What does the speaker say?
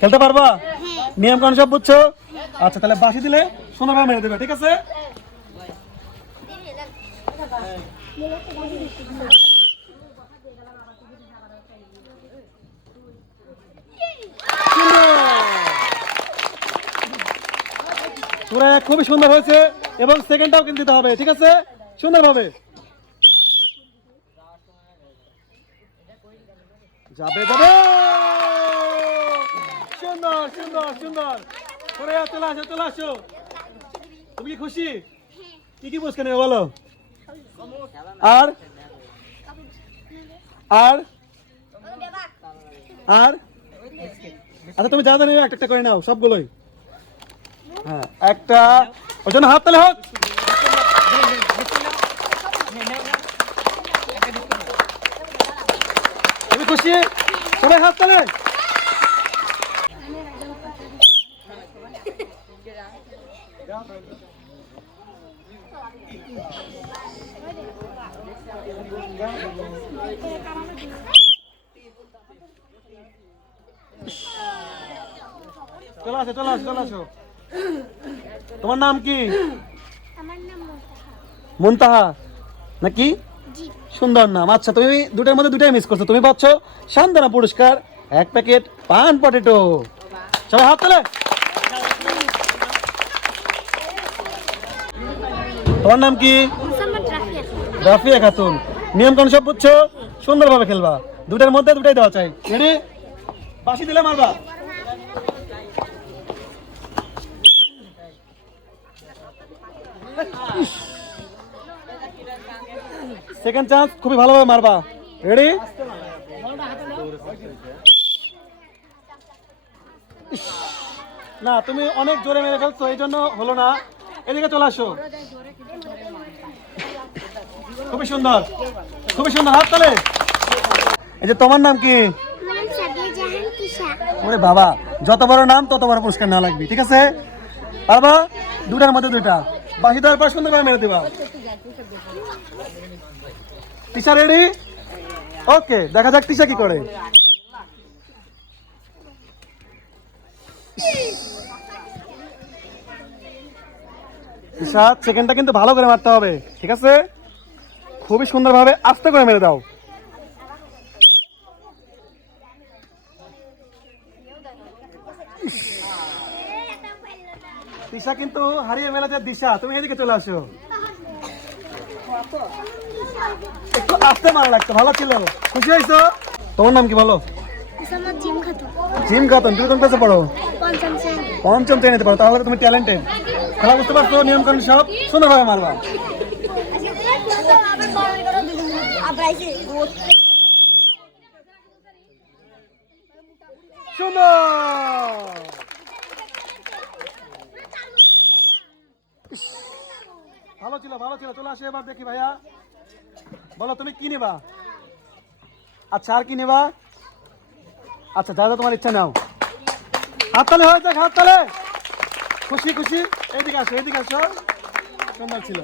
খেলতে পারবা? নিয়ম কানুন সব বুঝছো? আচ্ছা তাহলে বাঁশি দিলে সুন্দরভাবে মেরে দেবে, ঠিক আছে? তোরা খুবই সুন্দর হয়েছে এবং সেকেন্ডটাও কিন্তু দিতে হবে, ঠিক আছে? সুন্দরভাবে যাবে যাবে, সুন্দর সুন্দর সুন্দর। তোরা চলে আসো চলে আসো। তুমি কি খুশি? কি কি পুরস্কার নেবে বলো? আর আর আর আচ্ছা তুমি যা যা নেবে একটা একটা করে নাও সবগুলোই। হ্যাঁ একটা, ওর জন্য হাত তালে হোক। তুমি খুশি? সবাই হাত তালে। চলে আসো চলে আসো চলে আসো। তোমার নাম কি? আমার নাম মুনতাহা নাকি? সুন্দর নাম। আচ্ছা তুমি দুটার মধ্যে দুটাই মিস করছো। তুমি পাচ্ছ সান্ত্বনা পুরস্কার, এক প্যাকেট পান পটেটো। সবাই হাত তোলে। তোমার নাম কি? মোহাম্মদ রাফিয়া। রাফিয়া খাতুন। নিয়ম কানুন সব বুঝছো? সুন্দরভাবে খেলবা, দুটার মধ্যে দুটাই দেওয়া চাই। রেডি? বাঁশি দিলে মারবা। সেকেন্ড চান্স, খুবই ভালোভাবে মারবা। রেডি? না তুমি অনেক জোরে মেরে ফেলছো, এই জন্য হলো না। এদিকে চলে আসো। খুবই সুন্দর খুবই সুন্দর, হাত তালে। এই যে তোমার নাম কি? আমার নাম সাদিয়া জাহান তিশা। ওরে বাবা, যত বড় নাম তত বড় পুরস্কার না লাগবে, ঠিক আছে? বাবা দুটার মধ্যে দুটা, বাকি দেওয়ার পর সুন্দরভাবে মেরে দিবা। তিশা রেডি? ওকে, দেখা যাক তিশা কি করে। তিশা সেকেন্ডটা কিন্তু ভালো করে মারতে হবে, ঠিক আছে? খুবই সুন্দরভাবে আস্তে করে মেরে দাও। তিশা কিন্তু হারিয়ে ফেলেছে দিশা। তুমি এদিকে চলে আসো। একটু আস্তে মারা লাগতো, ভালো ছিল। খুশি হয়েছো? তোমার নাম কি বলো? মোহাম্মদ জিম খাতুন। জিম খাতুন। তুমি কোন ক্লাসে পড়ো? পঞ্চম শ্রেণী। পঞ্চম শ্রেণীতে পড়ো, তাহলে তুমি ট্যালেন্টেড। খেলা বুঝতে পারছো? নিয়ম কানুন সব সুন্দরভাবে মারবা। সুন্দর, ভালো ছিল ভালো ছিল। চলে আসো এবার দেখি ভাইয়া, বলো তুমি কি নেবা? আচ্ছা আর কি নেবা? আচ্ছা যা যা তোমার ইচ্ছা নাও। হাততালে হয়ে যাক, হাততালে। খুশি খুশি। এইদিকে আসো এইদিকে আসো। সুন্দর ছিল।